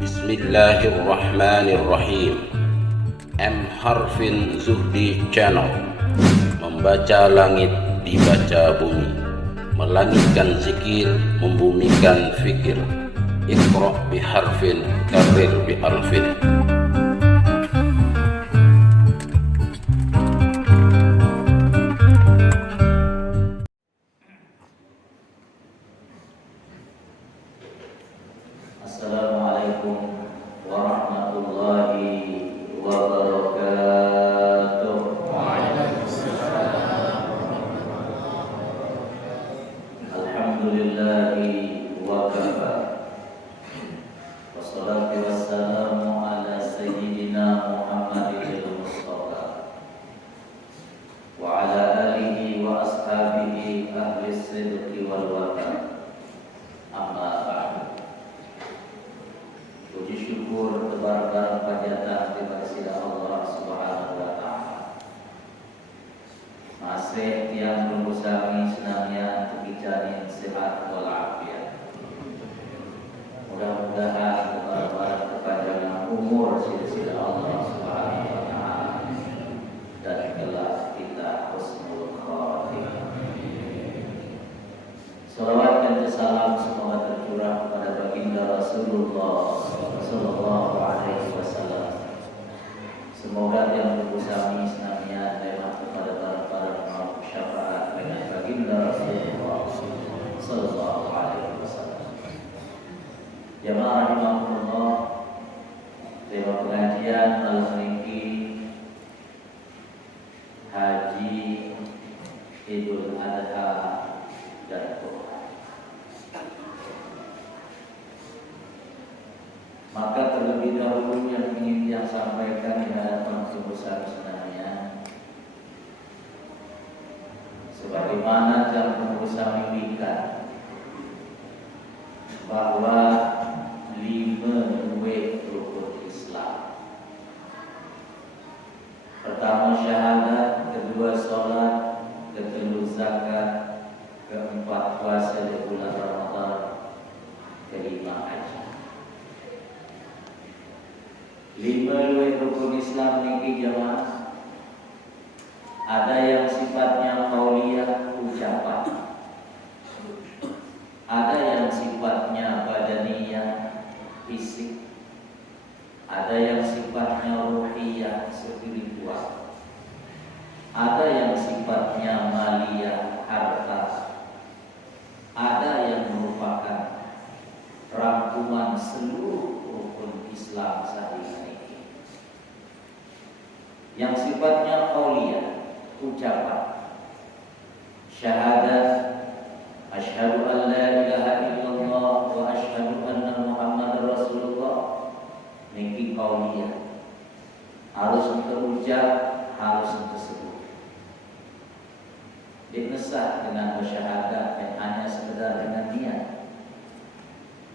Bismillahirrahmanirrahim. M. Harfin Zuhdi Channel. Membaca langit, dibaca bumi. Melangitkan zikir, membumikan fikir. Iqra' biharfin, karir bi'alfin. Assalamualaikum warahmatullahi wabarakatuh. Alhamdulillahi wa kafa. Wassalatu wassalamu ala sayyidina Muhammadil Mustafa wa ala alihi wa ashabihi ahli sidqi wal wafa. Amma ba'du. Puji syukur tebar-bar pajatan kepada Allah Subhanahu wa taala. Masih tiang berbusami senangnya kebijakan sehat walafiat. Mudah-mudahan tebar-bar kepanjangan umur sila Allah Subhanahu wa taala dan kelak kita husnul khatimah. Salawat dan salam semoga tercurah kepada baginda Rasulullah Sallallahu Alaihi Wasallam. Semoga yang berbusami senangnya lewat kepada para syafaat dengan baginda Rasulullah Sallallahu Alaihi Wasallam. Jamaah rahimahullah, tema pengajian malam ini Haji Idul Adha dan Quran. Maka terlebih dahulu yang ingin dia sampaikan di hadapan sebesar senangnya, sebagaimana yang pengusaha mimpikan bahwa 5 rukun Islam. Pertama syahadat, kedua sholat, ketiga zakat, keempat puasa di bulan Ramadan, kelima haji. 5 rukun Islam ini jamaah, ada yang sifatnya qauliyah ucapan, ada yang sifatnya badaniyah fisik, ada yang sifatnya ruhiyah spiritual, ada yang sifatnya maliyah harta, ada yang merupakan rangkuman seluruh rukun Islam saat ini. Yang sifatnya qauliyah ucapan, syahadat asyhadu an la ilaha illallah wa asyhadu anna muhammadar rasulullah, niki qauliyah, harus terucap, harus tersebut. Dinesah dengan bersyahadat yang hanya sekedar dengan niat,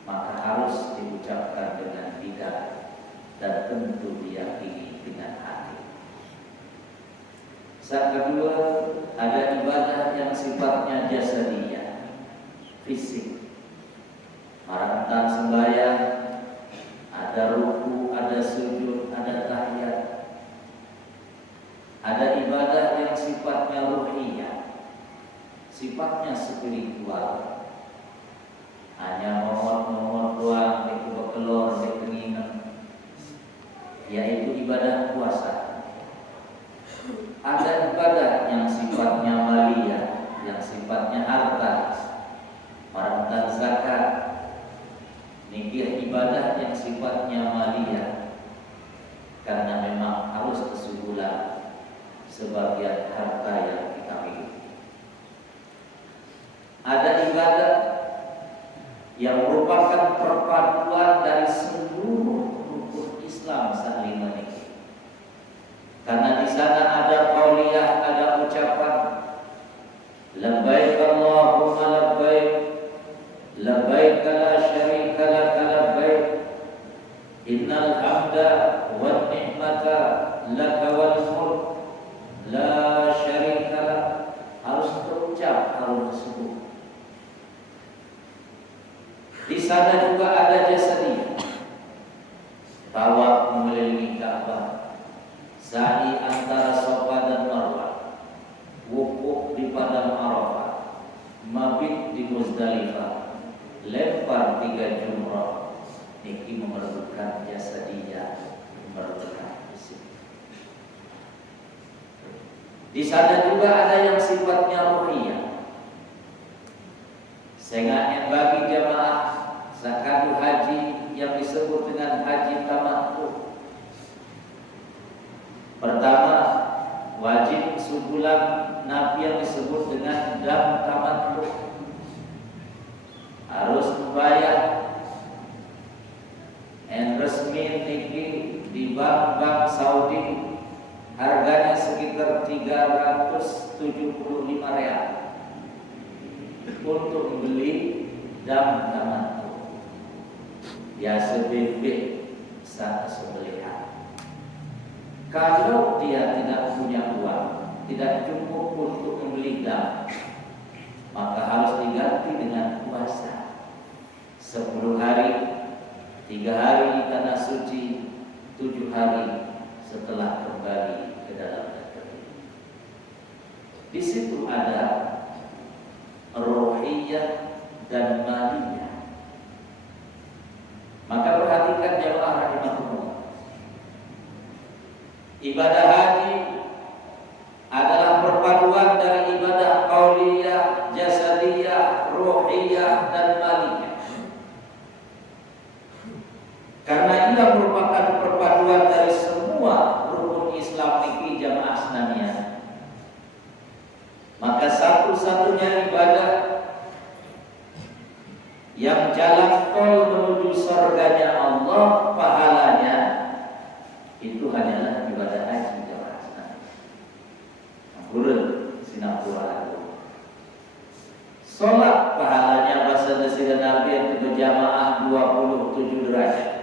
maka harus diucapkan dengan lidah dan tentu diyakini dengan hati. Saat kedua, ada ibadah yang sifatnya jasadiyah, fisik. Marantan sembahyang, ada ruku, ada sujud, ada tahiyat. Ada ibadah yang sifatnya ruhiyah, sifatnya spiritual. Hanya momot doang, itu bekelor, itu nginget, yaitu ibadah puasa. Ada ibadah yang sifatnya maliyah, yang sifatnya harta, marantan zakat. Niki ibadah yang sifatnya maliyah, karena memang harus kesubulan sebagian harta yang kita miliki. Ada ibadah yang merupakan perpaduan dari seluruh rukun Islam saat ini. Karena di sana ada qauliyah, ada ucapan labbaik Allahumma labbaik, labbaik la syarika lak labbaik, innal hamda wan ni'mata laka wal mulk la syarika lak. Harus terucap, harus disebut. Di sana juga ada jasadiyah, Di sana juga ada yang sifatnya ruhiyah. Sehingga bagi jamaah zakatu haji yang disebut dengan haji tamattu. Pertama, wajib sebulan Nabi yang disebut dengan dam tamattu. Harus membayar resmi niki di bank Saudi, harganya sekitar 375 real untuk membeli dam tamattu. Biasa bebek saat sembelihan. Kalau dia tidak punya uang, tidak cukup untuk membeli dam, maka harus diganti dengan puasa 10 hari, 3 hari di tanah suci, 7 hari setelah kembali ke dalam negeri. Di situ ada ruhiyah dan maliyah. Maka perhatikan jamaah rahimahullah. Ibadah haji adalah perpaduan dari ibadah qauliyah, jasadiyah, ruhiyah dan maliyah. Karena ia merupakan perpaduan dari semua rukun Islam niki jamaah Islamiyah. Maka satu-satunya ibadah yang jalan tol menuju surganya Allah pahalanya itu hanyalah ibadah haji jamaah Islamiyah. Kurun Singapura itu. Salat pahalanya bahasa Nabi yang berjamaah 27 derajat.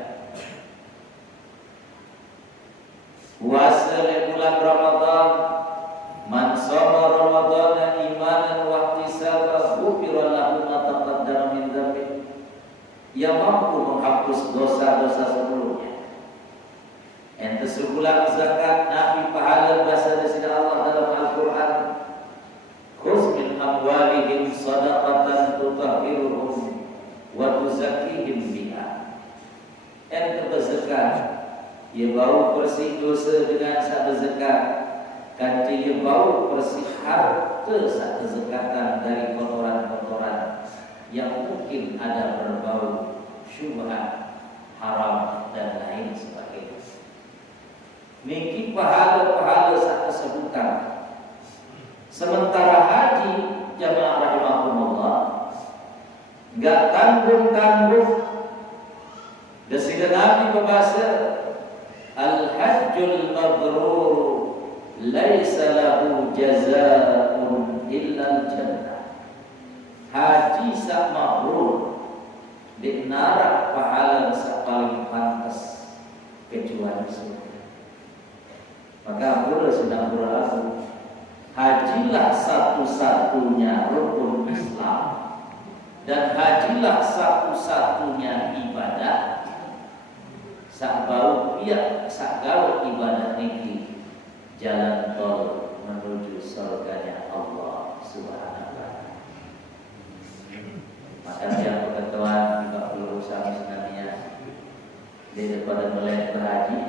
Puasa di bulan Ramadan, man shoma Ramadana imanan wa ihtisaban ghufira lahu ma taqaddama min dzambi. Yang mampu menghapus dosa-dosa sebelumnya. Ente sebulan zakat Nabi pahala bahasa dari Allah dalam Al-Quran. Khudz min amwalihim shadaqatan tutahhiruhum wa tuzakkihim biha. Ente berzakat, ia bau bersih dosa dengan saat berzakat. Kanti ia bau bersih harta saat berzakatan dari kotoran-kotoran yang mungkin ada berbau syubhat, haram dan lain sebagainya. Niki pahala-pahala saat kesebutan. Sementara haji jamaah rahimahumullah enggak tanggung-tanggung. Desida Nabi berbahasa Al-hajjul mabrur laisa lahu jazaa'un illa al-jannah. Haji sak mabrur di neraka pahala sak paling pantas kecuali surga. Maka boleh sedang berlaku. Hajilah satu-satunya rukun Islam dan hajilah satu-satunya ibadah. Sak bau pihak sak gaul ibadah niki jalan tol menuju surganya Allah Subhanahu wa taala. Maka yang berketuan 30 usaha sebenarnya daripada mulai berhaji.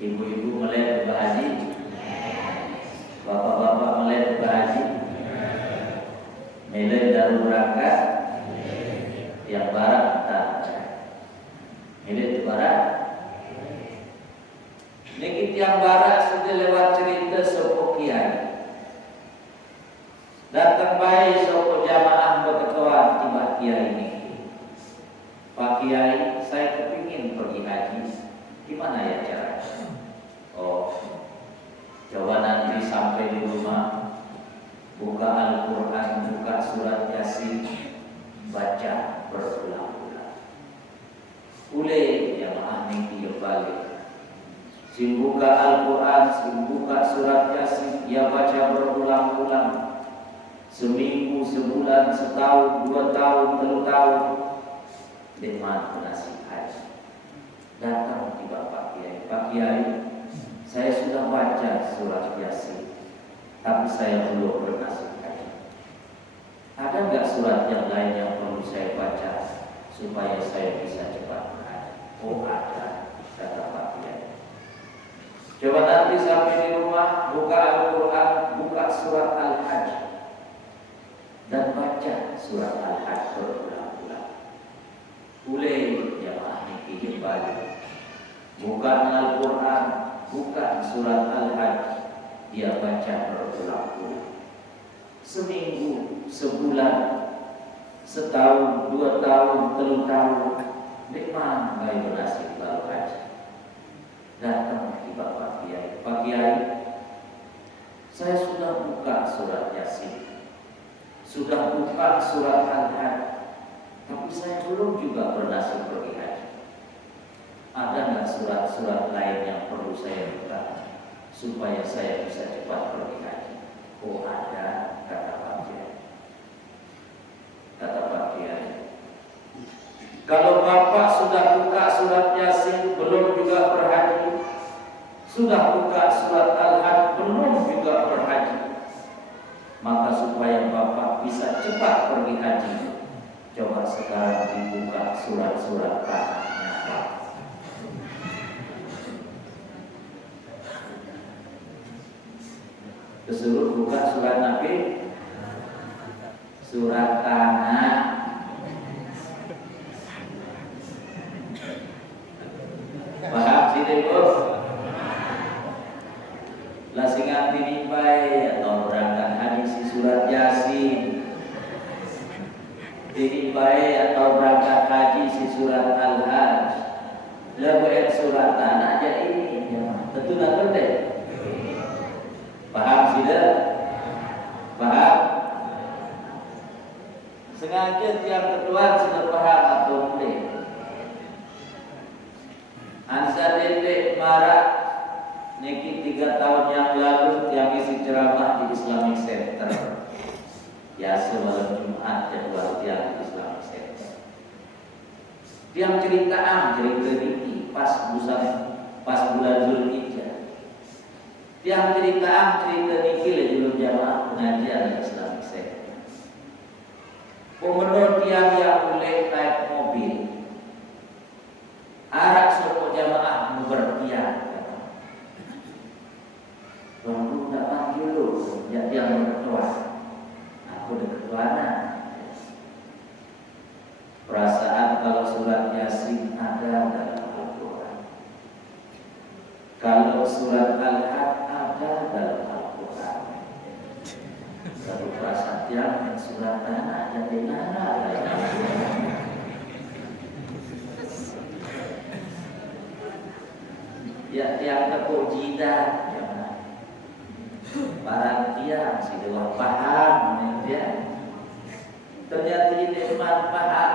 Ibu-ibu mulai berhaji, bapak-bapak mulai berhaji, mulai dari berangkat, yang barat tak. Ini di barat. Niki tiang barat sudah lewat cerita sopo kiai. Datang baik sopo jamaah berketuan tiba kiai ini. Pak Kiai, saya kepingin pergi haji. Gimana ya caranya? Oh, coba nanti sampai di rumah, buka Al-Quran, buka surat Yasin, baca berulang-ulang. Ule jamaah niki balik. Simbuka Al-Quran, simbuka surat Yasin, ia baca berulang-ulang. Seminggu, sebulan, setahun, 2 tahun, 3 tahun. Dengan nasib haji. Datang di Pak Kiai. Pak Kiai, saya sudah baca surat Yasin, tapi saya belum bernasib haji. Ada enggak surat yang lain yang perlu saya baca supaya saya bisa cepat berhaji? Oh ada, kata Pak Kiai. Coba nanti sampai di rumah, buka Al-Quran, buka surat Al-Hajj, dan baca surat Al-Hajj berulang-ulang. Boleh jamaah ini balik. Buka Al-Quran, buka surat Al-Hajj, dia baca berulang-ulang. Seminggu, sebulan, setahun, 2 tahun, 3 tahun, memang baik bernasib baru aja. Datang di Bapak Kiai, Pak Kiai, saya sudah buka surat Yasin, sudah buka surat Al-Hajj, tapi saya belum juga bernasib pergi haji. Ada nggak surat-surat lain yang perlu saya buka supaya saya bisa cepat pergi haji? Oh ada, kata Pak Kiai. Kata Pak Kiai, kalau Bapak sudah buka surat Yasin belum juga berhaji, sudah buka surat Al-Hajj belum juga berhaji, maka supaya Bapak bisa cepat pergi haji, coba sekarang dibuka surat-surat tanahnya. Disuruh buka surat Nabi, surat tanah. Paham sih deh bos? Lah sing nganti nimbai atau berangkat haji si surat Yasin, dinimbai atau berangkat haji si surat Al-Hajj, lebih surat tanah aja ini, tentu nak deh. Paham sih deh? Paham? Sengaja tiap kedua sudah paham atau boleh. Ansa dedek marah niki 3 tahun yang lalu yang isi ceramah di Islamic Center. Ya sebelum Jumat jadwal tiang di Islamic Center. Tiang cerita niki pas bulan Zulhijjah. Tiang cerita niki belum jamaah pengajian di Islamic Center. Pemenur tiang yang boleh naik mobil, arak suku jamaah bertiang. Tuan guru tak panggil lu, ya dia berketua. Aku berketuana. Perasaan kalau surat Yasin ada dalam Al-Quran, kalau surat Al-Hajj ada dalam Al-Quran. Lalu perasaan yang surat tanah jadi nana. Ya tiang tepuk jidat, para tiang si dewa paham dia. Ternyata ini manfaat.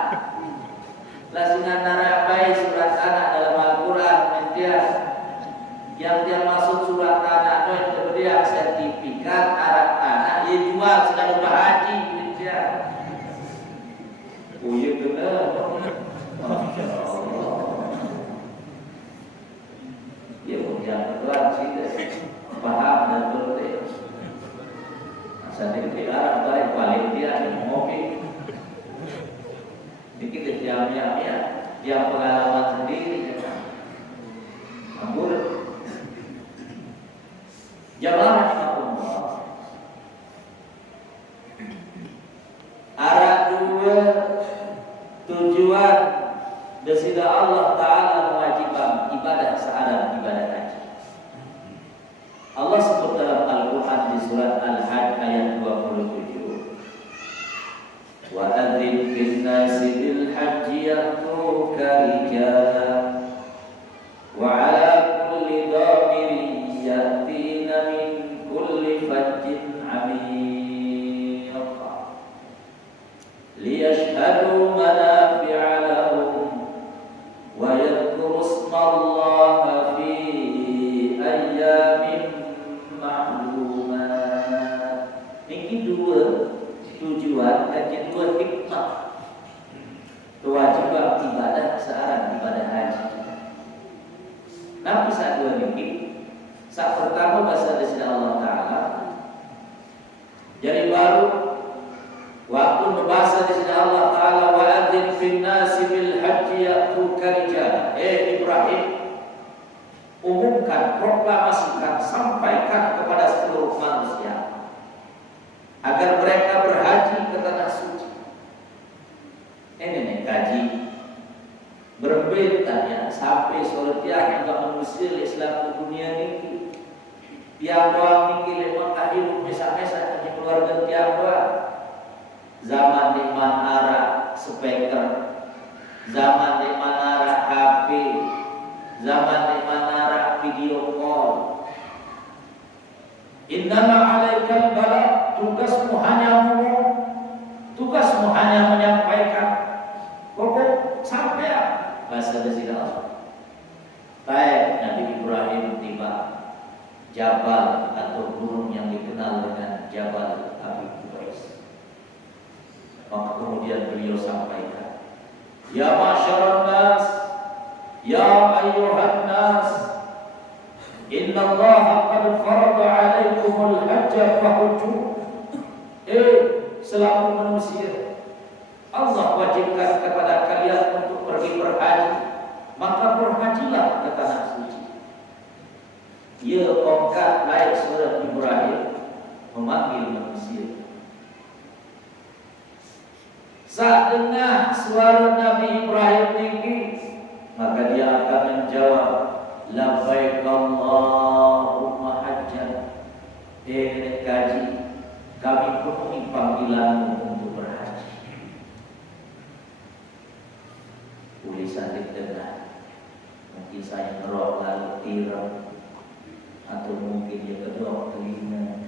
Lasingan narabai surat anak dalam Al-Quran dia. Yang dia masuk surat anak itu dia sertifikat anak anak dia jual sedang berhaji dia. Oh iya benar. Masya Allah. Ya yang kedua sih paham dan betul. Asal dia baik balik dia mobil. Dikit jamnya yang pengalaman sendiri. Ampun. Jamaah Allah. Arah 2 tujuan desida Allah Ta'ala mewajibkan ibadah sa'adat ibadah haji. Allah sebut dalam Al-Quran di surat Al-Hajj ayat 27. Wa adzin fil nasi bil hajji ya'tuka rijalan wa ala kulli dhamirin ya'tina min kulli fajjin 'amiq liyashhadu manafi'a lahum wa yadhkuru ismallaha fi ayyamin ma'lumat. Ini 2 tujuan dan 2 hikmah kewajiban ibadah searang ibadah haji. Nabi saat 2 niki, saat pertama bahasa dari Allah Ta'ala. Jadi baru waktu berbahasa dari Allah Ta'ala wa adzin fin nasi bil hajji ya'tuka rijal. Ibrahim, umumkan Beritakan, proklamasikan, sampaikan kepada seluruh manusia agar mereka berhaji ke tanah suci. Ini nih kaji berbedanya sampai sore tiang juga mengusir Islam ke dunia ini. Tiang doang ini lemah hidup mesa-mesa di keluarga tiang doang. Zaman di manara speaker, zaman di manara HP, zaman di manara video call. Innama alaikal balagh, tugasmu hanya ngomong, tugasmu hanya menyampaikan. Pokok sampai bahasa Allah. Baik, Nabi Ibrahim tiba Jabal atau gunung yang dikenal dengan Jabal Abi Qubais. Maka kemudian beliau sampaikan, ya masyarakat nas, ya ayyuhan nas, inna Allah qad farada alaikumul hajja fahujju. Selaku manusia, Allah wajibkan kepada kalian untuk pergi berhaji, maka berhajilah ke tanah suci. Ya tongkat naik surat Ibrahim memanggil manusia. Saat dengar suara Nabi Ibrahim ini, maka dia akan menjawab, labbaik Allahumma hajjan. Kaji, kami penuhi panggilanmu untuk berhaji. Tulisan dengar, mungkin saya ngerok lalu tiram, atau mungkin dia kedok telinga.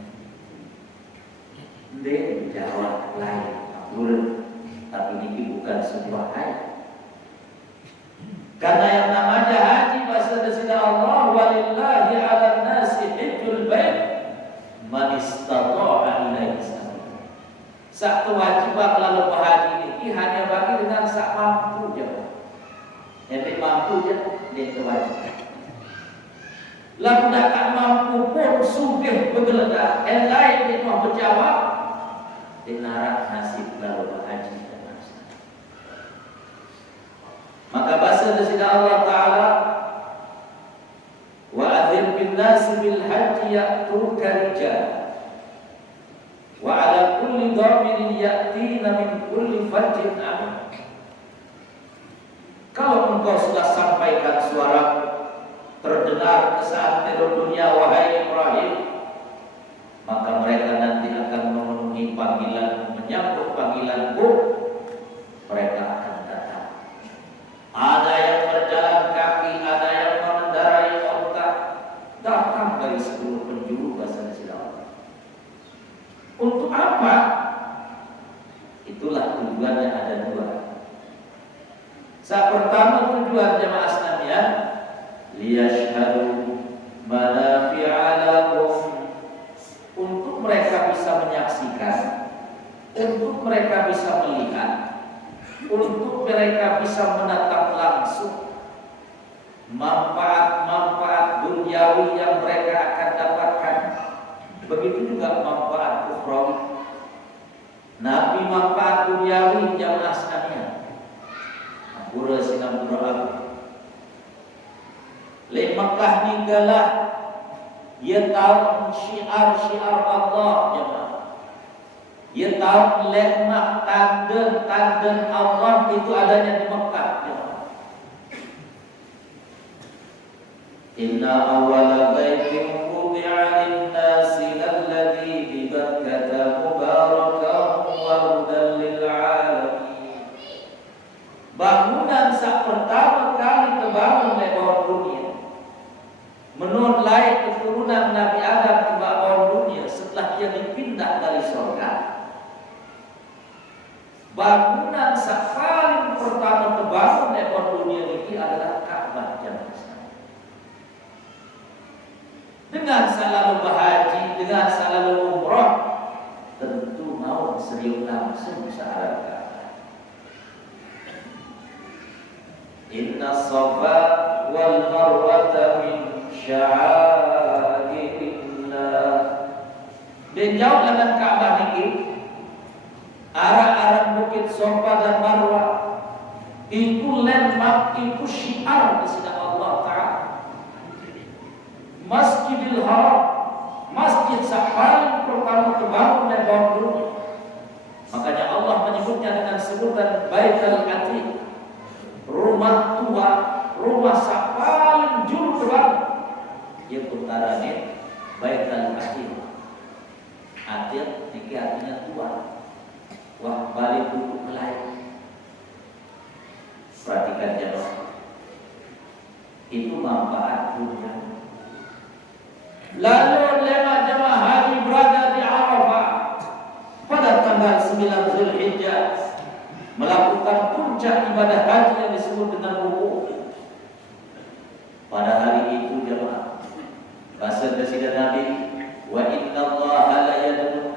Dia jawab lain, akur. Tapi ini bukan sebuah ayat. Karena yang namanya haji bahasa dasar Allah, walillahi 'alan nasi hajjul bait man istata'a ilaihi sabila. Sak kewajiban lalu berhaji ini hanya bagi dengan sak mampu je. Yang mampu je dia kewajiban. Lalu tak mampu pun sugih bergelegar. Yang lain dia mau berjawab dinarak nasib lalu berhaji. Maka bahasa dari Allah Ta'ala, wa adzin bin nasi bil hajji ya'tuka rijal wa ala kulli dhamirin ya'tina min kulli fajjin amik. Kalau engkau sudah sampaikan suara terdengar ke saat dunia, wahai Ibrahim, maka mereka nanti akan memenuhi panggilan, menyambut panggilanku. Mereka akan datang. Ada yang berjalan kaki, ada yang mengendarai onta, datang dari seluruh penjuru bahasa Islam. Untuk apa? Itulah tujuannya, ada dua. Saat pertama tujuan jemaah sekalian, liyashhadu manafi'a lahum, untuk mereka bisa menyaksikan, untuk mereka bisa melihat, untuk mereka bisa menatap langsung manfaat-manfaat duniawi yang mereka akan dapatkan. Begitu juga manfaat ukhrawi. Nabi manfaat duniawi jamaah sekalian. Pura sinam pura le Mekah ninggalah ia tahu syiar-syiar Allah jemaah. Ia tahu lemak tanda-tanda Allah itu adanya di Mekah. Inna awwala baitin wudi'a lin-nasi alladhi bi Bakkah mubarakan wa hudan lil 'alamin. Bangunan saat pertama kali terbangun oleh orang dunia, menurut lain keturunan Nabi Adam ke bawah dunia setelah dia dipindah dari surga. Bangunan saat paling pertama terbangun oleh orang dunia ini adalah Ka'bah jemaah. Dengan selalu berhaji, dengan selalu umrah, tentu mau serius langsung searah. Inna Safa wal Marwata min sya'airillah. Dan jauh dengan Ka'bah ini, arah-arah bukit Safa dan Marwah itu landmark, itu syiar di sisi Allah Ta'ala. Masjidil Haram, masjid paling pertama terbangun dan bangun. Makanya Allah menyebutnya dengan sebutan Baitul Atiq, rumah tua, rumah paling juru terbangun. Yang utaranya Baitul Atiq. Atiq ini artinya tua. Wah, balik duduk Melayu. Perhatikan jemaah. Itu manfaat dunia. Lalu lewat jemaah haji berada di Arafah pada tanggal 9 Zulhijjah melakukan puncak ibadah haji yang disebut dengan wukuf. Pada hari itu jemaah, bahasa Presiden Nabi, wa innallaha la yadnu.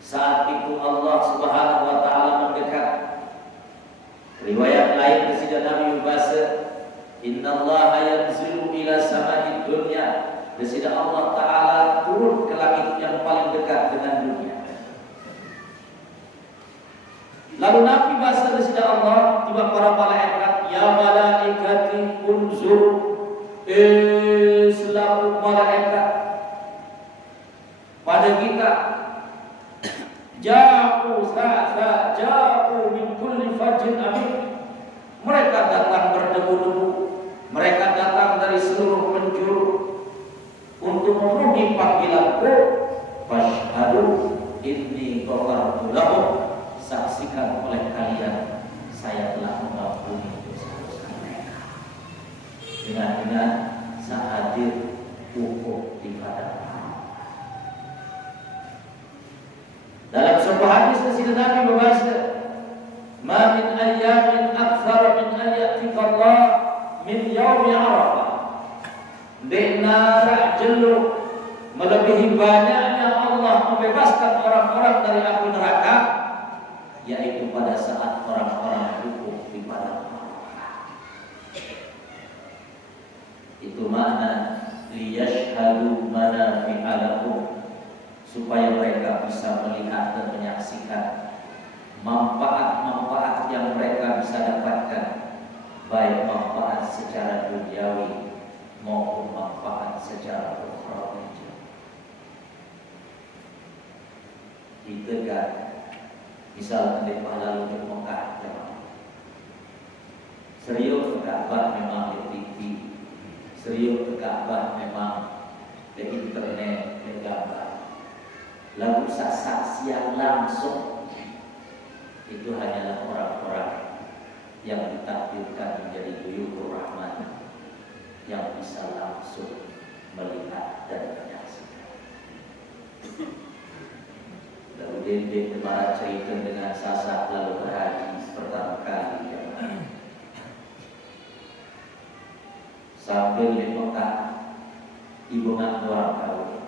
Saat itu Allah Subhanahu wa taala mendekat. Riwayat lain Presiden Nabi berbahasa, innallaha yanzilu ila sama'id dunya. Presiden Allah taala turun ke langit yang paling dekat dengan dunia. Lalu Nabi bahasa Presiden Allah, tiba para malaikat, ya malaikati unzur, selaku malaikat pada kita, ja'u min kulli fajrin amin. Mereka datang berdebu-debu, mereka datang dari seluruh penjuru untuk memenuhi panggilanku. Fashhadu inni ghafartu lahum. Saksikan oleh kalian, saya telah mengampuni dosa-dosa mereka. Dengan saya hadir wukuf di padang. Dalam sebuah hadis Presiden Nabi berbahasa, ma min ayyamin aktsara min ayyatika Allah min yaumi Arafah. Denara jeluk melebihi banyaknya Allah membebaskan orang-orang dari api neraka, yaitu pada saat orang-orang wukuf di padang Arafah. Itu makna liyashhadu manafi'a lahum, supaya mereka bisa melihat dan menyaksikan manfaat-manfaat yang mereka bisa dapatkan, baik manfaat secara duniawi maupun manfaat secara ukhrawi. Kita kan misal di lalu ke Mekah, serius ke Ka'bah memang di TV, serius ke Ka'bah memang di internet, di gambar. Lalu saksian langsung itu hanyalah orang-orang yang ditakdirkan menjadi duyur rahman, yang bisa langsung melihat dan menyaksikan. Lalu Dede kemarin cerita dengan Sasak lalu berhaji pertama kali sambil di Mekah, ibu nak orang kawin.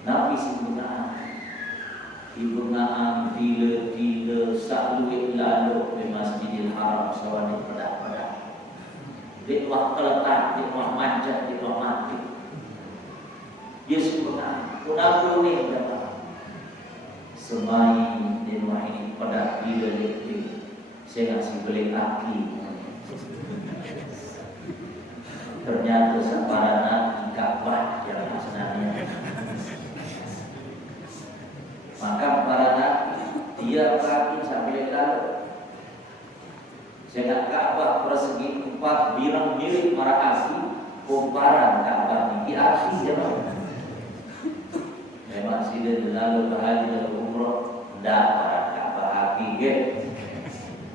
Nabi sebenarnya ibu nak bila sakluit lalu di Masjidil Haram sawani pedak-pedak. Di waktu letak, di waktu manjat, di waktu mati. Dia sebenarnya pun ni dapat semai di rumah ini pada bila letik. Saya ngasih beli aki. Ternyata separana Ka'bah yang sebenarnya. Maka para nabi dia kaki sampai lalu. Saya Ka'bah persegi 4 birang mirip para api, kumparan Ka'bah ini api ya. Memang sudah lalu berhaji lalu umroh, ndak para Ka'bah api ke.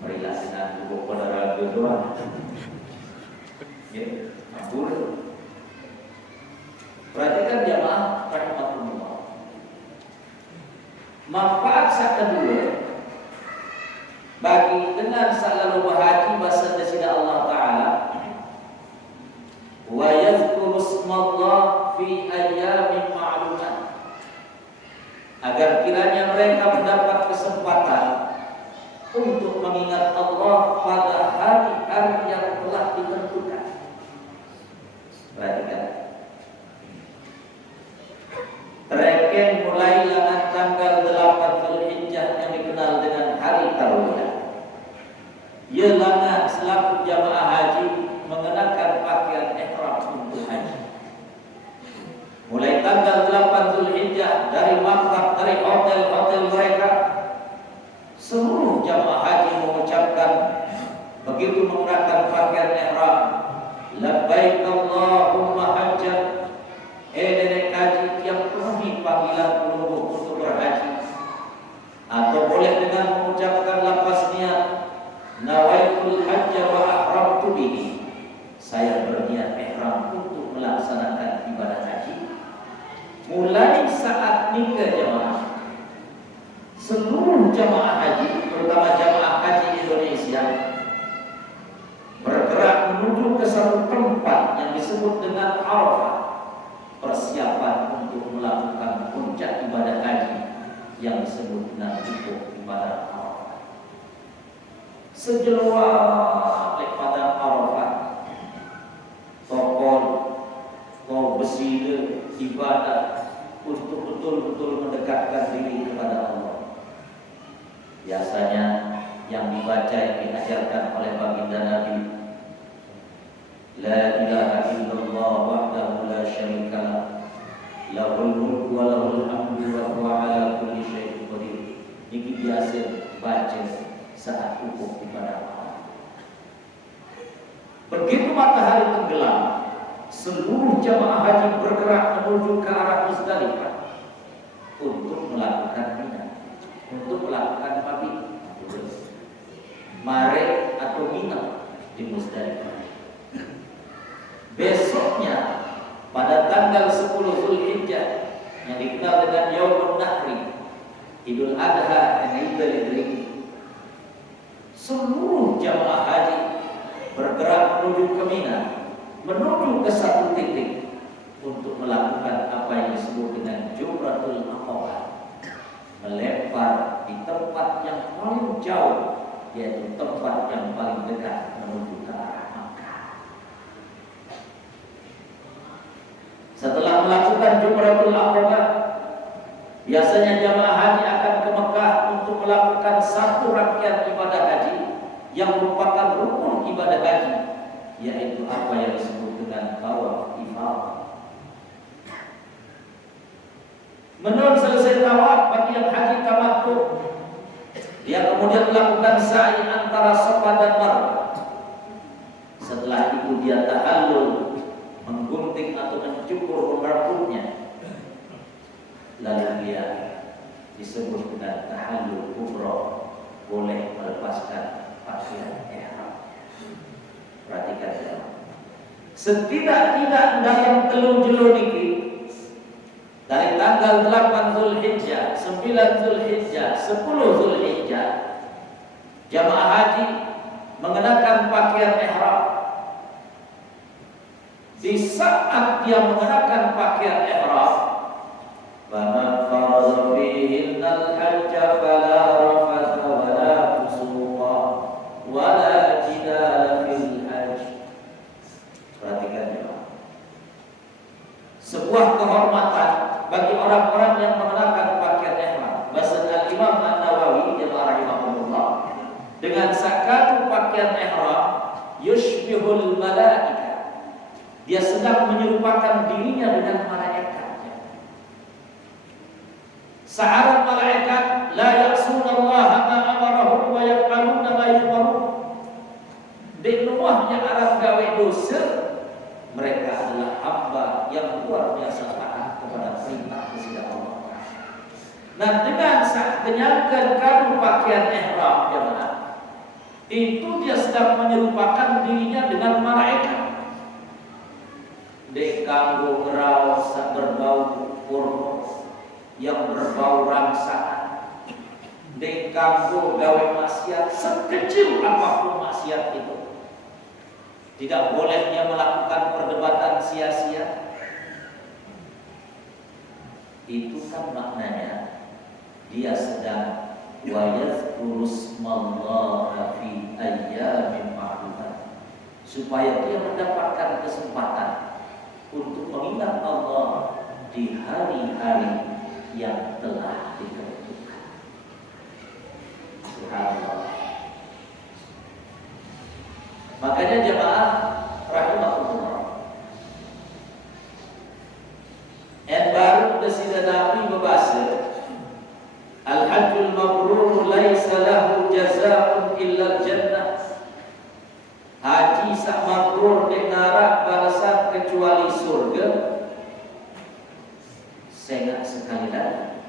Marilah dengan buku penerangan doang. Ya, ampun. Perhatikan jamaah rahmatullah. Manfaat saat kedua bagi dengan selalu berhaji bahasa Rasulullah Allah Ta'ala, wa yadhkuru ismallah fi ayyamin ma'lumat, agar kiranya mereka mendapat kesempatan untuk mengingat Allah pada hari-hari yang telah ditentukan. Perhatikan, Treken mulai dengan tanggal 8 Zulhijjah yang dikenal dengan hari Tarwiyah. Ia lana selaku jamaah haji mengenakan pakaian ihram untuk haji. 8 Zulhijjah dari Makkah, dari hotel-hotel mereka, seluruh jamaah haji mengucapkan begitu menggunakan pakaian ihram, labbaik Allahumma hajjan, nenek haji yang penuhi panggilan pelungguh untuk berhaji. Atau boleh dengan mengucapkan lafaz niat, nawaitul hajja wa ahramtu bihi, saya berniat ihram untuk melaksanakan ibadah haji. Mulai saat nikah jamaah, seluruh jamaah haji, terutama jamaah haji Indonesia, bergerak menuju ke satu tempat yang disebut dengan Arafah, persiapan untuk melakukan puncak ibadah haji yang disebut dengan rukun ibadah Arafah. Sejeluar padang Arafah, tokol, besi ibadah untuk betul-betul mendekatkan diri kepada Allah. Biasanya yang dibaca, yang diajarkan oleh baginda Nabi, la ilaha illallah wahdahu la syarikalah, lahul mulku wa lahul hamdu wa huwa ala kulli syai'in qadir. Ini biasa baca saat wukuf ibadah Allah. Begitu matahari tenggelam, seluruh jamaah haji bergerak menuju ke arah Muzdalifah untuk melakukan mina, untuk melakukan mabit, mare atau mina di Muzdalifah. Besoknya pada tanggal 10 Zulhijjah yang dikenal dengan Yaumun Nahri, Idul Adha dan Idul Fitri, seluruh jamaah haji bergerak menuju ke Mina, menuju ke satu titik untuk melakukan apa yang disebut dengan Jumratul Aqabah, melempar di tempat yang paling jauh, yaitu tempat yang paling dekat menuju ke arah Makkah. Setelah melakukan Jumratul Aqabah, biasanya jamaah haji akan ke Mekah untuk melakukan satu rangkaian ibadah haji yang merupakan rukun ibadah haji, yaitu apa yang disebut dengan tawaf ifadah. Menurut selesai tawaf, bagi yang haji tamattu, dia kemudian melakukan sa'i antara Safa dan Marwah. Setelah itu dia tahallul, menggunting atau mencukur rambutnya, lalu dia disebut dengan tahallul kubra, boleh melepaskan pakaian ihram. Perhatikan ya. Setidak-tidak dalam telung jelo niki, dari tanggal 8 Zulhijjah, 9 Zulhijjah, 10 Zulhijjah, jamaah haji mengenakan pakaian ihram. Di saat dia mengenakan pakaian ihram, faman farada fihinnal hajja fala rafatha wala fusuqa wala jidala fil hajj. Perhatikan ya. Sebuah kehormatan bagi orang-orang yang mengenakan pakaian ihram. Bahasa Imam An-Nawawi rahimahullah, dengan sakatu pakaian ihram yushbihul malaika, dia sedang menyerupakan dirinya dengan malaikat. Sa'arat malaikat la ya'sunallaha ma amarahum wa yaf'aluna ma yu'marun. Di luahnya Arab gawe dosa, mereka adalah hamba yang luar biasa taat kepada perintah kepada Allah. Nah, dengan saat kenyangkan kadu pakaian ihram jemaah, itu dia sedang menyerupakan dirinya dengan malaikat. Dek kanggo ngeraos berbau kurma yang berbau rangsaan, dek kanggo gawe maksiat sekecil apapun maksiat itu, tidak boleh dia melakukan perdebatan sia-sia. Itu kan maknanya dia sedang wa yadhkuru ismallaha fi ayyamin ma'dudat, supaya dia mendapatkan kesempatan untuk mengingat Allah di hari-hari yang telah ditentukan. Subhanallah. Makanya jemaah rahimahullah, baru Saya sekali lagi,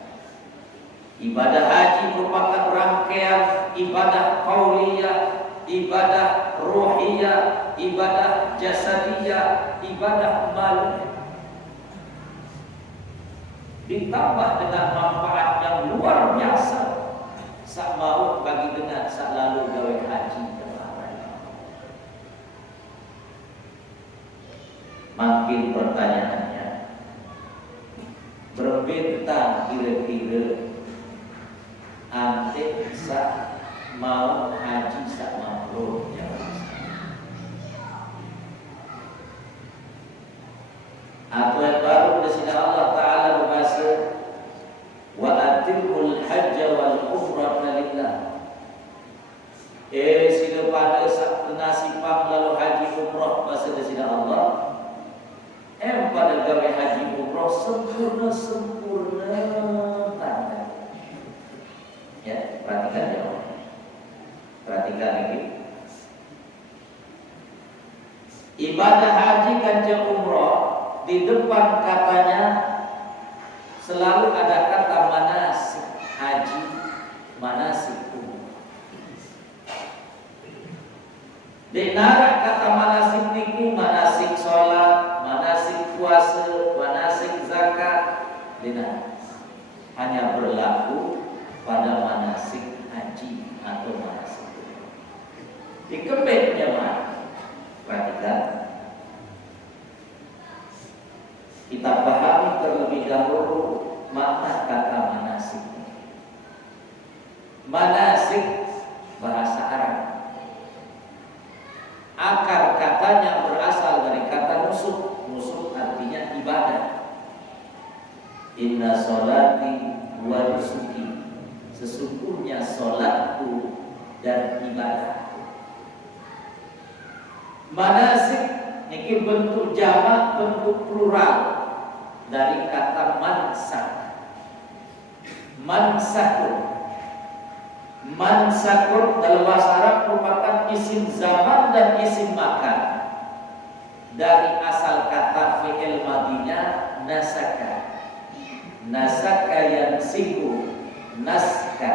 ibadah haji merupakan rangkaian ibadah qauliyah, ibadah ruhiyah, ibadah jasadiyah, ibadah maliyah. Ditambah dengan manfaat yang luar biasa sak mau bagi dengan sak lalu gawe haji. Makin pertanyaannya, berbentang kira-kira ante sak mau haji sak makruh ya. Apa yang baru di sini Allah Ta'ala berkata, wa atimul hajja wal umrata lillah. Sila pada sak nasibang lalu haji umrah bahasa di sini Allah. Pada gawe haji umrah sempurna tanda. Ya, perhatikan ya. Perhatikan ini. Ibadah haji kanjeng umrah di depan katanya selalu ada kata manasik haji, manasik umrah. Denara kata manasik niku, manasik sholat, manasik puasa, manasik zakat. Denara hanya berlaku pada manasik haji atau manasik umrah. Dikebetnya mah, perhatikan. Kita pahami terlebih dahulu makna kata manasik. Manasik bahasa Arab. Akar katanya berasal dari kata nusuk. Nusuk artinya ibadah. Inna sholati wa nusuki. Sesungguhnya sholatku dan ibadah. Manasik ini bentuk jamak, bentuk plural dari kata mansak. Mansakun. Mansakun dalam bahasa Arab merupakan isim zaman dan isim makan. Dari asal kata fi'il madinya nasaka. Nasaka yansiku, naska,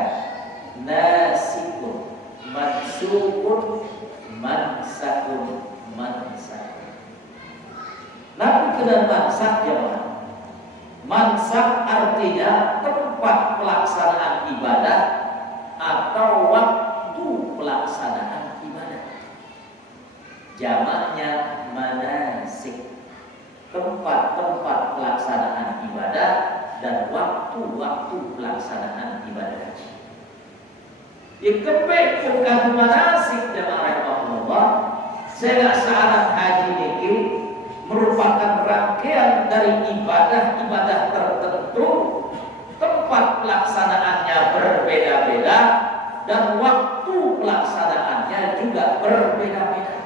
nasikun, mansukun, mansakun, mansakun. Namun kena mansak jemaah. Mansak artinya tempat pelaksanaan ibadah atau waktu pelaksanaan ibadah. Jamaknya manasik, tempat-tempat pelaksanaan ibadah dan waktu-waktu pelaksanaan ibadah haji. Dikebek bukan manasik jemaah rahimahullah. Sehingga syarat haji ini merupakan rangkaian dari ibadah-ibadah tertentu, tempat pelaksanaannya berbeda-beda dan waktu pelaksanaannya juga berbeda-beda.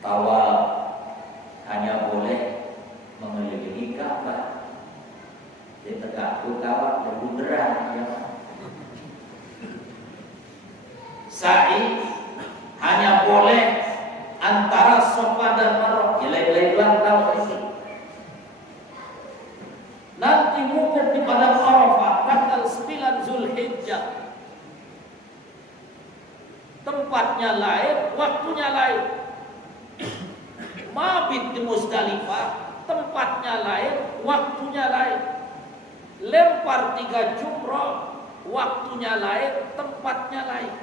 Tawaf hanya boleh mengelilingi Ka'bah. Di tegakku tawaf berbunderan ya. Sa'i hanya boleh antara Safa dan Marwah. Lain-lain tawaf ini. Nanti wukuf di padang Arafah tanggal 9 Zulhijjah. Tempatnya lain, waktunya lain. Mabit di Muzdalifah, tempatnya lain, waktunya lain. Lempar 3 jumrah, waktunya lain, tempatnya lain.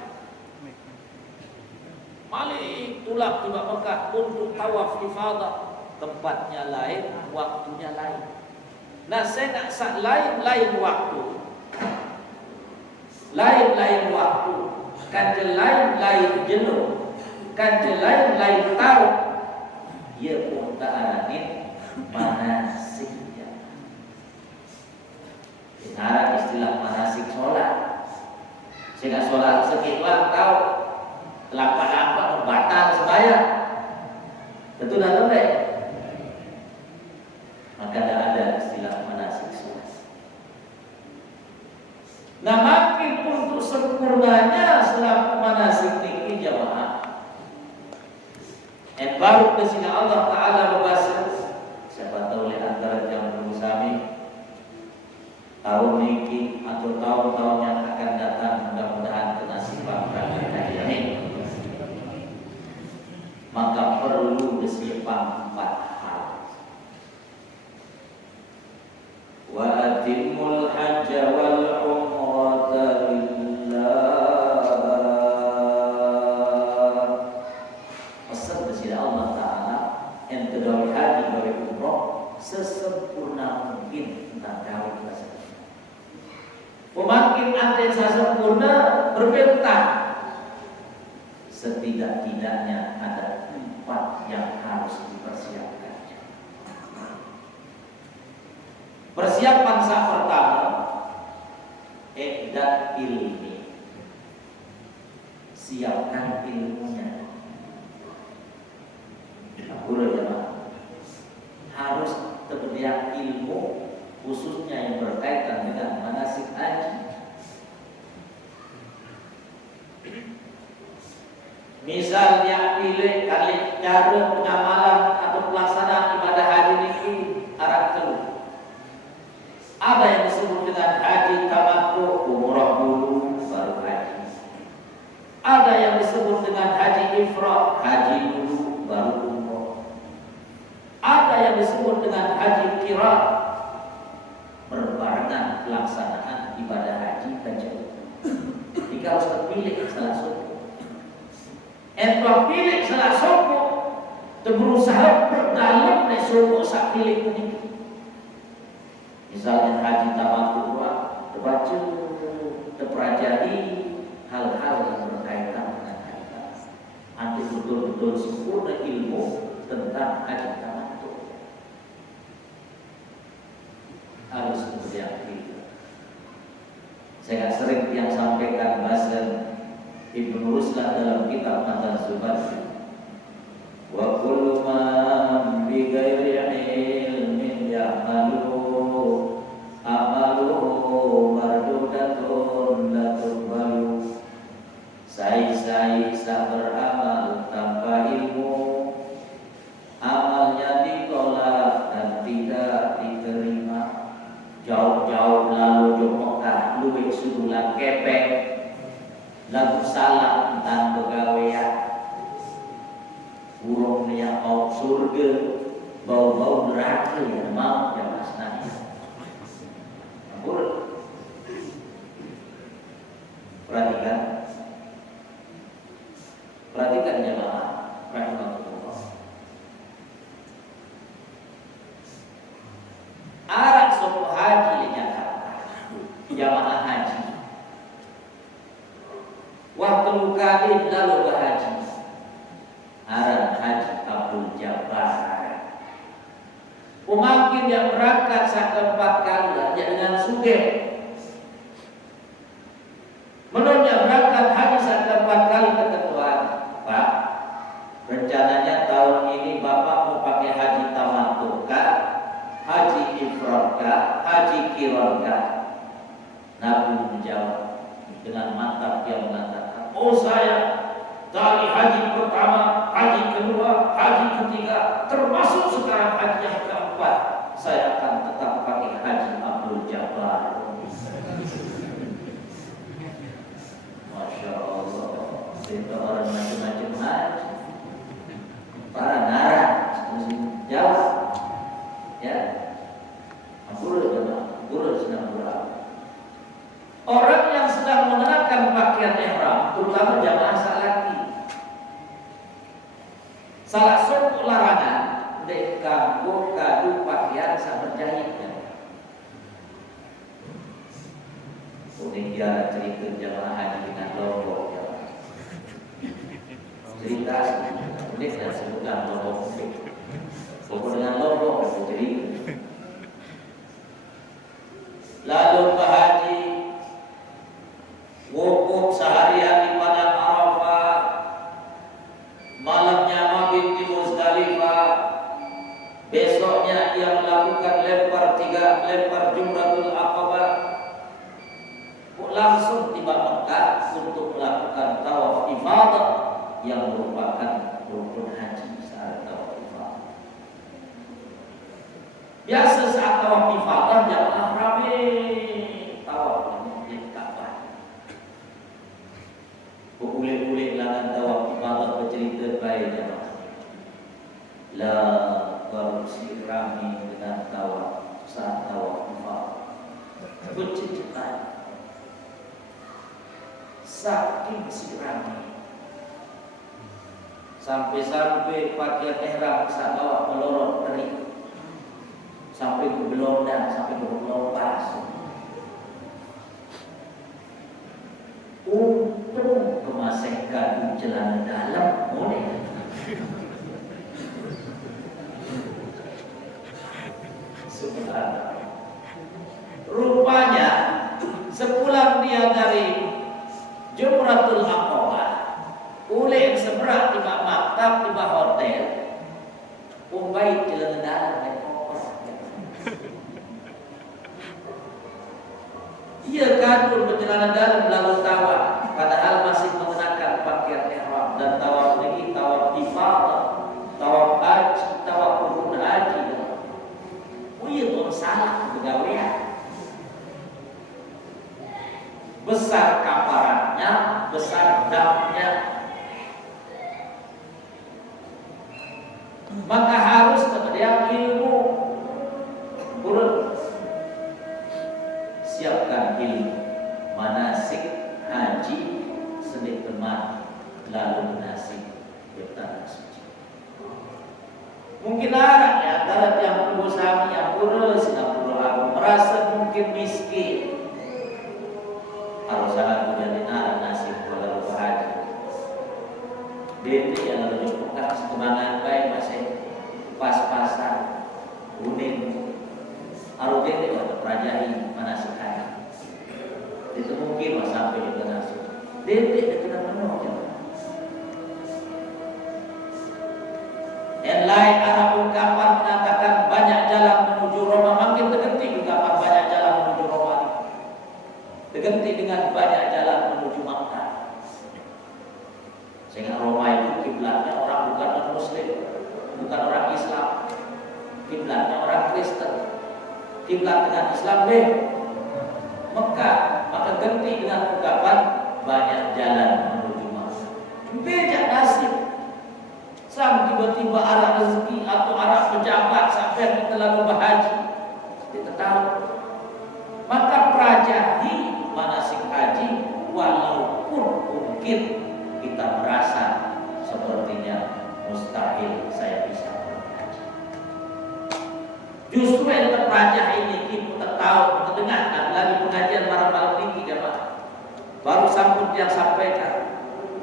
Malik tulak tiba Mekah untuk tawaf ifadah, tempatnya lain, waktunya lain. Nah, saya nak lain-lain waktu, lain-lain waktu, kan lain-lain jenuh, kan lain-lain tahu. Ia pun ta'alanin manasiknya. Sekarang istilah manasik sholat. Sehingga sholat sekitar tahu telapak apa batal sembahyang. Tentu dah lembek. Maka tidak ada istilah manasik sholat. Nah, makin untuk sempurnanya selaku manasik ini jamaah. Baru ke sini Allah Ta'ala membahas. Siapa tahu oleh antara yang bersami tahun ini atau tahun-tahun yang akan datang, mudah-mudahan kenasiban kalian ini. Maka perlu disiapkan 4 hal. Wa atimul hajja wal umrata lillah. Pesan dari Allah Ta'ala yang kedua haji gawe umroh sesempurna mungkin tentang gawe bahasa. Pemakin ante sempurna berbentang. Setidak-tidaknya ada 4 yang harus dipersiapkan. Persiapan saat pertama, i'dad ilmi. Siapkan ilmunya. Harus tersedia ilmu khususnya yang berkaitan dengan manasik haji. Misalnya pilih kali cara pengamalan atau pelaksanaan ibadah haji ini arah telur. Ada yang disebut dengan haji tamattu, umrah dulu baru haji. Ada yang disebut dengan haji ifrad, haji dulu baru umrah. Ada yang disebut dengan haji qiran, berbarengan pelaksanaan ibadah haji dan umrah. Jika harus terpilih salah satu. Entah pilih salah satu, berusaha berdalam dari suku sak pilih ini. Misalnya haji tamattu, terbaca, terpelajari hal-hal yang berkaitan dengan haji. Nanti betul-betul sempurna ilmu tentang haji tamattu. Harus seperti itu. Saya sering yang sampaikan bahasa Ibnu Ruslan dalam kitab Matan Zubat. Wa kullu man bi ghairi ilmin ya'malu amaluhu mardudatun la tuqbalu. Sai-sai beramal tanpa ilmu, amalnya ditolak dan tidak diterima. Jauh-jauh lalu di Mekah luwih sudulan kepek lagu salah tentang pegawaian. Burung yang mau surga, bau-bau neraka yang mau yang asnanya. Ampun. Perhatikan jemaah rahimahullah. Arah suku haji di Jakarta, jamaah haji. Waktu kali lalu berhaji, arah haji Abdul Jabbar. Pemakin yang berangkat satu 4 kali ya dengan sugih. Menurutnya berangkat haji satu 4 kali ketentuan, Pak. Rencananya tahun ini Bapak mau pakai haji tamattu kah, haji ifrad kah, haji qiran kah? Nabi menjawab dengan mantap dia mengatakan, oh saya dari haji pertama, haji kedua, haji ketiga, termasuk sekarang haji yang keempat, saya akan tetap pakai haji Abdul Jabbar. Masya Allah, itu orang macam-macam haji, para narah, jawab, ya, guru sedang berapa? Orang yang sedang mengenakan pakaian ihram, terutama jamaah laki, salah satu larangan dek kanggo kadu pakaian saat berjahitnya. Kemudian dia cerita jamaah haji dengan lombok, cerita ini saya sebutkan lombok, pokok dengan lombok jadi. Lalu Pak Haji wukuf seharian di padang Arafah, malamnya mabit di Muzdalifah, besoknya ia melakukan lempar jumratul aqabah, langsung tiba Mekah untuk melakukan tawaf ifadah yang merupakan rukun haji saat tawaf ifadah. Biasa saat tawaf ifadah jamaah rame tawaf di Ka'bah. Boleh-boleh langan tawaf ifadah bercerita baik jamaah. Lah korupsi rame dengan tawaf saat tawaf ifadah. Bercerita saking sirami sampai-sampai pakaian ihram saat bawa melorot kering sampai ke belondan, sampai ke pelopas. Untung kemasekan celana dalam boleh. Subhanallah. Rupanya sepulang dia dari Jumratul Aqabah, uleh seberat tiba maktab tiba hotel, umbai celana dalam naik koper. Ia kadul bercelana dalam lalu tawaf, padahal masih mengenakan pakaian ihram dan tawaf lagi tawaf ifadah, tawaf haji, tawaf rukun haji. Ia tu salah pegawaian. Besar kafarannya, besar damnya. Maka harus kemudian ilmu urut, siapkan ilmu manasik haji sedik teman, lalu manasik bertanah suci. Mungkin ada ya antara yang pengusaha yang kurus, yang kurang merasa mungkin miskin. Harus sangat menjadi nasib pada lupa haji. Dente yang menunjukkan semangat baik masih pas-pasan, unik. Harus dente pada perajahi manasik haji. Itu mungkin sampai juga nasib. Dente itu kena penuh. Yang lain arah ungkapan mengatakan banyak jalan menuju Roma, makin tergenti ungkapan banyak jalan menuju Roma. Tergenti dengan banyak jalan menuju Makkah. Sehingga Roma itu kiblatnya orang bukan non-Muslim, bukan orang Islam, kiblatnya orang Kristen. Kiblat dengan Islam Mekah, maka ganti dengan ungkapan banyak jalan menuju Makkah. Beda nasib. Sam tiba-tiba arah rezeki atau arah pejabat sampai terlalu berhaji, kita tahu. Maka perajahi manasik haji walaupun mungkin kita merasa sepertinya mustahil saya bisa berhaji. Justru yang terpelajah ini kita tahu, kita dengarkan lagi pengajian malam-malam ini jemaah. Baru sambut yang sampaikan.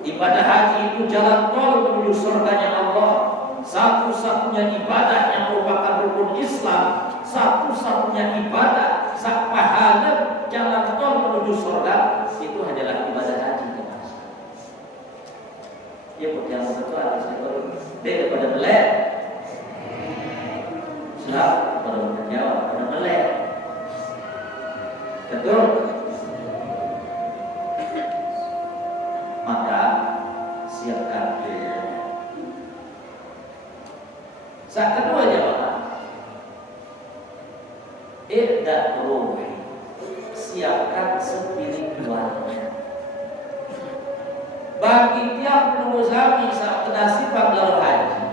Ibadah haji itu jalan tol menuju surganya Allah. Satu-satunya ibadah yang merupakan rukun Islam, satu-satunya ibadah sak pahala jalan tol menuju surga itu adalah ibadah haji. Dia yang betul harus dia kepada melek. Sebab pada menjawab pada melek. Betul. Maka siapkan ilmu. Saat kedua jamaah, irdat ruhi, siapkan spiritualnya. Bagi tiap pengusaha saat penasiban lalu haji,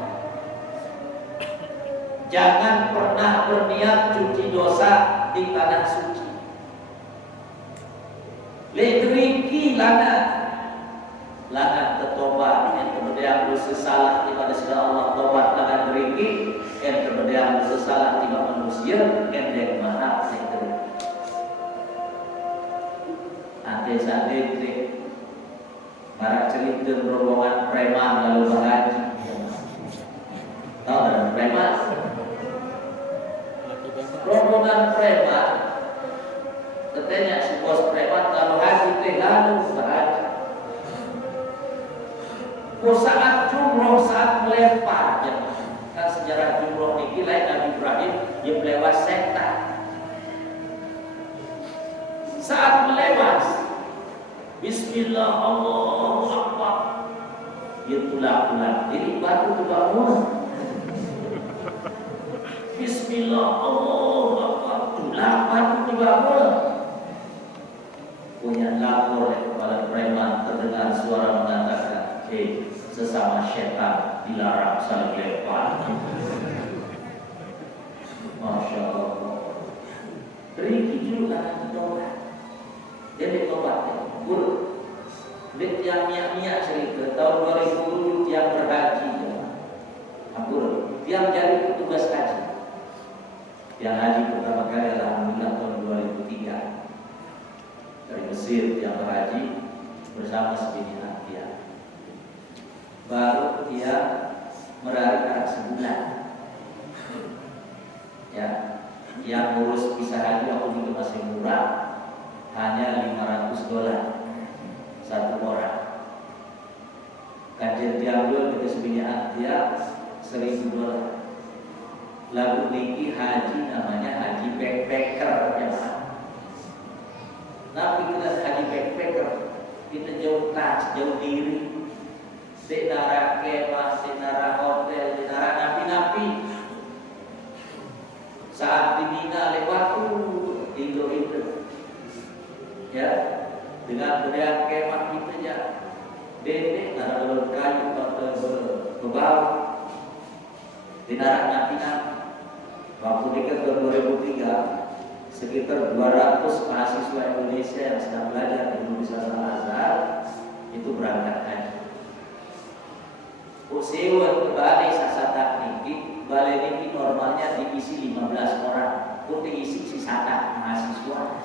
jangan pernah berniat cuci dosa di tanah suci. Ledriki lana tertobat yang kemudian bersesalah kepada Allah tobat dengan beriki yang kemudian bersesalah tiba manusia yang maaf negeri. Nanti saat itu para cerita rombongan preman lalu berhaji. Tahu ada preman? Rombongan preman. Katanya si bos preman lalu haji lalu berhaji. Saat jumroh, saat melempar, kan sejarah jumroh ini lain Nabi Ibrahim yang melewat setan. Saat melewat, Bismillah Allahu Akbar, dia tulang-tulang jadi batu tu bangun. Bismillah, Allahu Akbar, tulang batu tu bangun. Punya lapor oleh kepala preman terdengar suara mengatakan, sesama setan dilarang saling lempar. Masya Allah. Teriki juga tobat. Jadi tobat guru. Lihat yang niat cerita tahun 2010 yang berhaji. Aku yang jadi petugas haji. Yang haji pertama kali alhamdulillah tahun 2003 dari Mesir yang berhaji bersama sebinian dia. Baru dia meraih sebulan. Ya, yang ngurus visa haji aku juga masih murah, hanya $500 satu orang. Kajian diambil ke sebinian dia $1.000. Lalu niki haji namanya haji backpacker ya. Tapi kita haji backpacker kita jauh tas, jauh diri, senara kemah, senara hotel, senara napi-napi. Saat di Mina lewat Indo ya, dengan budaya kemah kita ya, dedek ada kayu atau berbau di darat napi-napi. Waktu dekat tahun 2003 sekitar 200 mahasiswa Indonesia yang sedang belajar di Universitas Al-Azhar itu berangkat haji. Sewa ke balai sasata niki, balai niki normalnya diisi 15 orang, pun diisi si sata mahasiswa.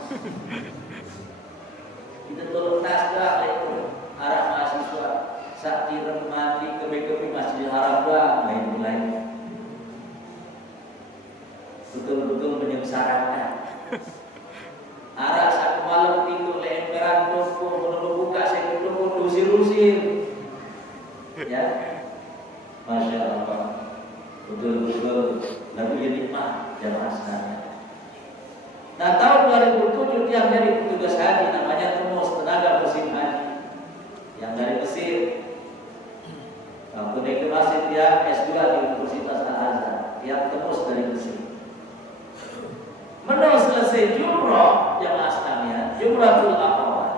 Kita tolong tas doang itu, arah mahasiswa saat direm mandi kebe-kebe Masjidil Haram doang, lain-lain. Betul-betul menyengsarakan. Arah satu malam tidur lemperan toko menunggu buka saya toko usir-usir. Ya, Masya Allah. Betul-betul lalu jadi nikmat jamaah sekalian. Nah tahun 2007 yang dari petugas haji namanya Tumus tenaga mesin haji yang dari Mesir. Waktu naik ke Mesir dia S2 di Universitas Al-Azhar, dia Tumus dari Mesir. Menang selesai jumrah jamaah sekalian, jumratul aqabah.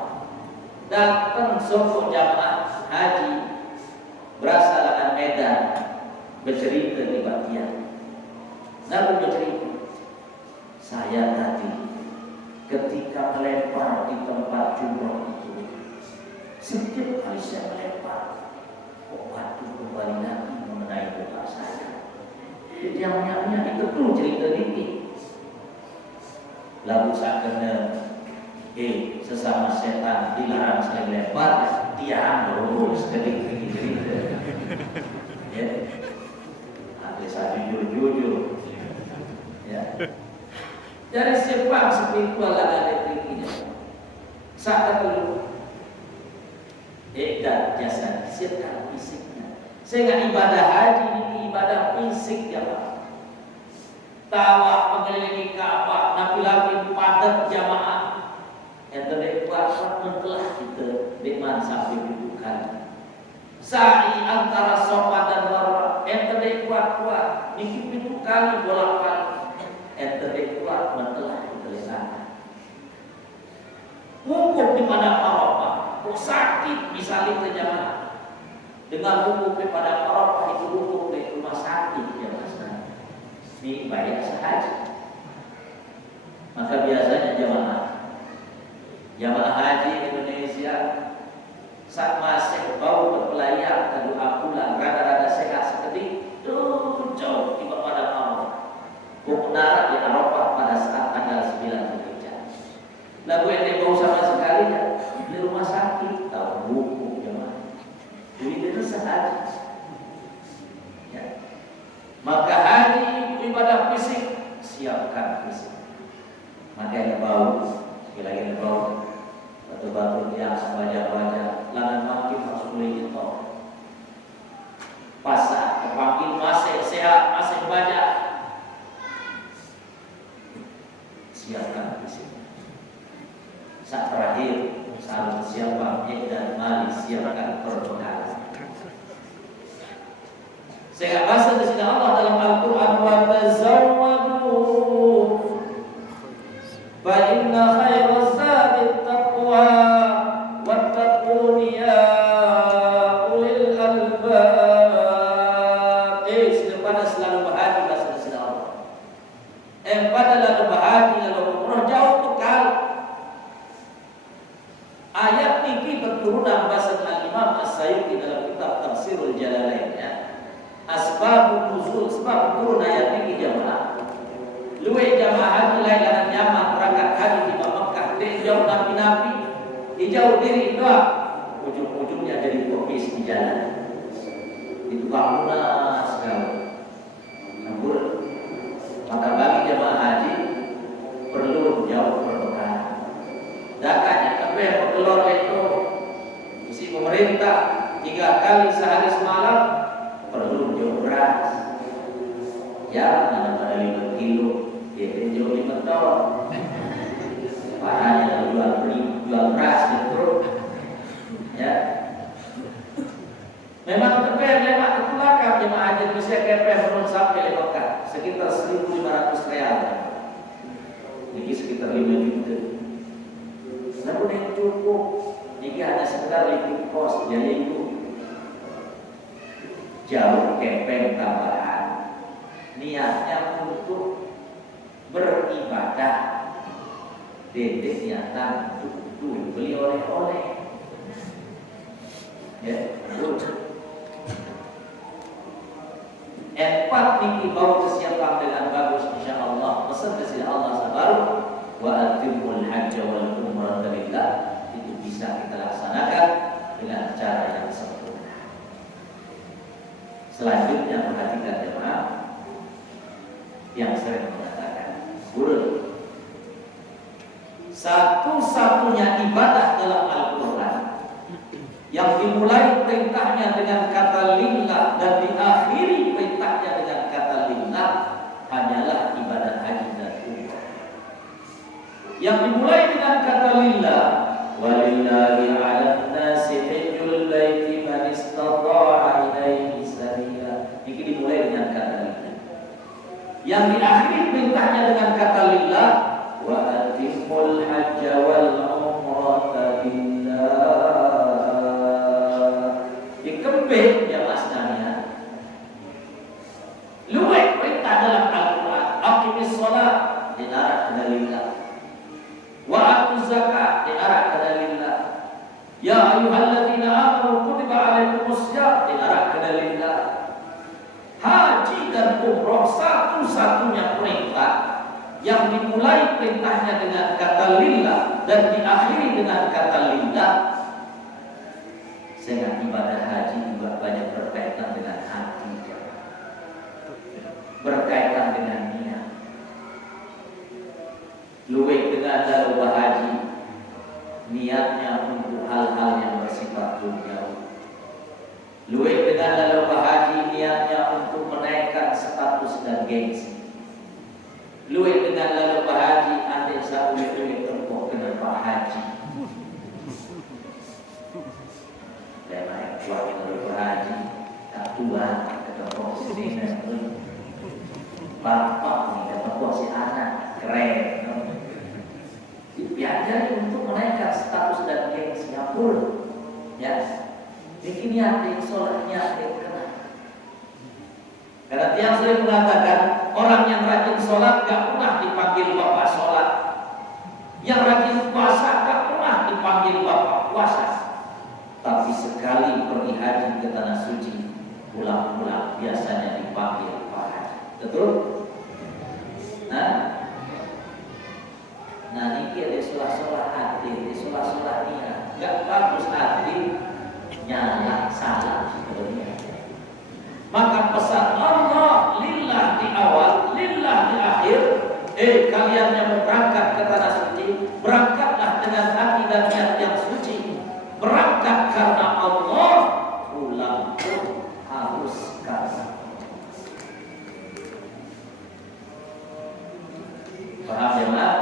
Datang sokok jamaah haji berasal dari Medan bercerita di bagian. Lalu bercerita, saya tadi ketika melempar di tempat jumrah itu, setiap kali saya melempar, kok batu kembali lagi mengenai muka saya. Jadi yang itu tuh cerita ini. Lalu saya kena sesama setan dilarang saling lempar, dia lurus kedik cerita. Ya, ada saya jujur. Ya, dari sebab spiritual ada tingginya. Saat dulu, dan jasa siapkan fisiknya. Sehingga ibadah haji ini ibadah fisik ya Pak. Tawaf mengelilingi Ka'bah, nabi-nabi padat jamaah. Yang terdapat mentelah kita dengan sampai dudukan. Sa'i antara Safa dan Marwah, yang terdapat niki pintu kali bolak-balik. Yang terdapat mentelah kita lihat. Wukuf di pada Arafah, kok sakit misalnya jamaah. Dengan wukuf di pada Arafah itu wukuf di rumah sakit jamaah. Ini bayar sehaji. Maka biasanya jamaah haji Indonesia saat masih bau berpelayar kedua pulang rada-rada sehat seketik tuh jauh tiba pada Allah. Mendarat di Arafah pada saat tanggal 9 Zulhijjah. Lalu yang bau sama sekali di rumah sakit tahu buku jamaah. Jadi itu sehaji. Ya. Maka haji ibadah fisik, siapkan fisik. Makanya bau, sekali bau, batu-batu yang baja-baja, langan makin harus mulai ditol. Pasar, kepanggil masih sehat, masih baja. Siapkan fisik. Saat terakhir, saat siapkan dan mali siapkan perbekalan. Saya bahasa di sini Allah dalam Al-Quran, wa tazawwadu fa inna khairaz zadi taqwa wattaquni ya ulil albab. Pada selalu bahagia bahasa di sini Allah. Pada lalu bahagia lalu umroh jauh bekal. Ayat ini berturunan bahasa Al-Imam As-Sayuti dalam kitab Tafsirul Jalalain. Asbabun nuzul, sebab turun ayat ini jamaah. Luwe jamaah haji lain dengan nyaman berangkat haji di Mekah. Dia jauh nabi-nabi, dia jauh diri doa. Ujung-ujungnya jadi kopis di jalan. Itu bangunan segala. Namun, maka bagi jamaah haji perlu jauh berbekal. Dakanya apa yang bertelur itu isi pemerintah 3 kali sehari semalam. Perlu jauh beras, ya ada 5 kilo, dia jauh 5 ton. Parahnya jual beras gitu, ya. Memang kepen lemak ketulakan jemaah haji bisa kepen menurut sampai Mekah sekitar 1.500 real, ini sekitar 5 juta. Namun yang cukup jika hanya sekedar living cost, jadi itu jauh kepeng tambahan, niatnya untuk beribadah, dedek niatan untuk beli oleh-oleh, ya. Empat minggu bawa kesiapan dengan bagus, insya Allah. Pesan kesini Allah sabar, wa atimul hajja wal umrata lillah, itu bisa kita laksanakan dengan cara yang sempurna. Selanjutnya perhatikan jemaah yang sering mengatakan, guru, satu-satunya ibadah dalam Al-Quran yang dimulai perintahnya dengan kata lillah dan diakhiri perintahnya dengan kata lillah hanyalah ibadah haji dan umrah. Yang dimulai dengan kata lillah, walillahi 'alan nasi hajjul baiti man istata'a ilaihi. Ini dimulai dengan kata lillah. Yang diakhiri perintahnya dengan kata lillah, wa atimul hajja wal umrata lillah. Dikembang ya masnanya. Luwih perintah dalam Al-Quran, aqimis shalah diarah kepada lillah. Wa atuz zakat diarah kepada lillah. Ya ayyuhalladzina amanu kutiba 'alaikumus syiyam diarah kepada lillah. Haji dan umroh satu-satunya perintah yang dimulai perintahnya dengan kata lillah dan diakhiri dengan kata lillah. Sehingga ibadah haji juga banyak berkaitan dengan hati, berkaitan dengan niat. Luwih dengan lalu haji, niatnya untuk hal-hal yang bersifat duniawi. Luwih dengan lalu haji, niatnya untuk menaikkan status dan gengsi. Luwih dengan lalu haji, andai satu luwih tempoh dengan Pak Haji. Dan naik kuat lalu haji, tak tua, kata posisi bapak nih, kata posisi anak keren. Diajari untuk menaikkan status dan gengsi pun, ya. Bikin niat, sholatnya kena. Karena tiang sering mengatakan orang yang rajin sholat gak pernah dipanggil bapak sholat, yang rajin puasa gak pernah dipanggil bapak puasa. Tapi sekali pergi haji ke tanah suci, pulang-pulang biasanya dipanggil pak haji. Betul? Nah ini dia sholat hati, sholat niat. Gak bagus hati, nyala salah sebenarnya. Maka pesan Allah lillah di awal, lillah di akhir. Kalian yang berangkat ke tanah suci, berangkatlah dengan hati dan niat yang suci. Berangkat karena Allah, pulang pun harus karena. Paham ya, Mak?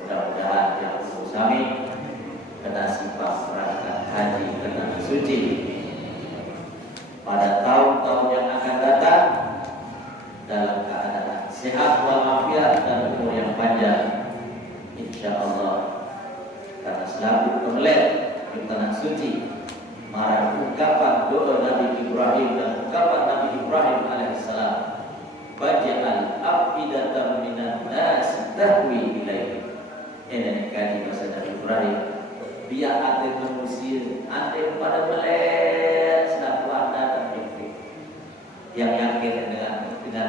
Mudah-mudahan yang kami kena sifat berangkat haji ke tanah suci. Ibrahim dan ucapan Nabi Ibrahim alaihissalam, "Faj'al afidatan minan nas tahwi ilaihi." Ini kaji bahasa Nabi Ibrahim. Biar ada manusia, ada pada melek selaku anda dan fikir yang yakin dengan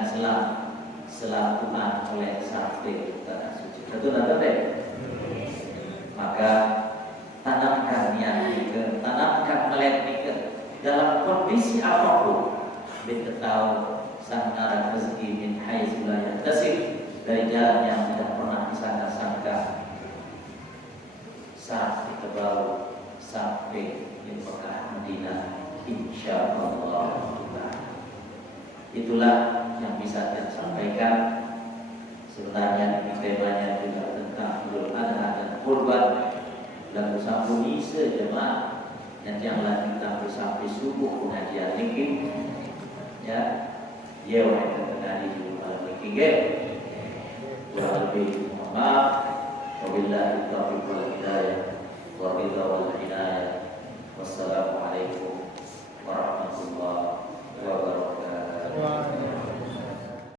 selakuan oleh safri tanah suci. Betul atau tidak? Maka tanamkan niat kita, tanamkan melek kita dalam kondisi apapun. Kita tahu sang arah rezeki min haitsu la yahtasib, dari jalan yang tidak pernah disangka-sangka. Saat kita baru sampai di Mekah Madinah, insyaallah. Itulah yang bisa saya sampaikan. Sebenarnya temanya juga tentang Idul Adha dan kurban, dan bersambung sejemaah yang janganlah kita sampai subuh pengajian niki ya. Ya wahai terkadang di niki ge. Kurang lebih mohon maaf. Wabillahi taufiq wal hidayah wa ridha wal inayah. Wassalamualaikum warahmatullahi wabarakatuh.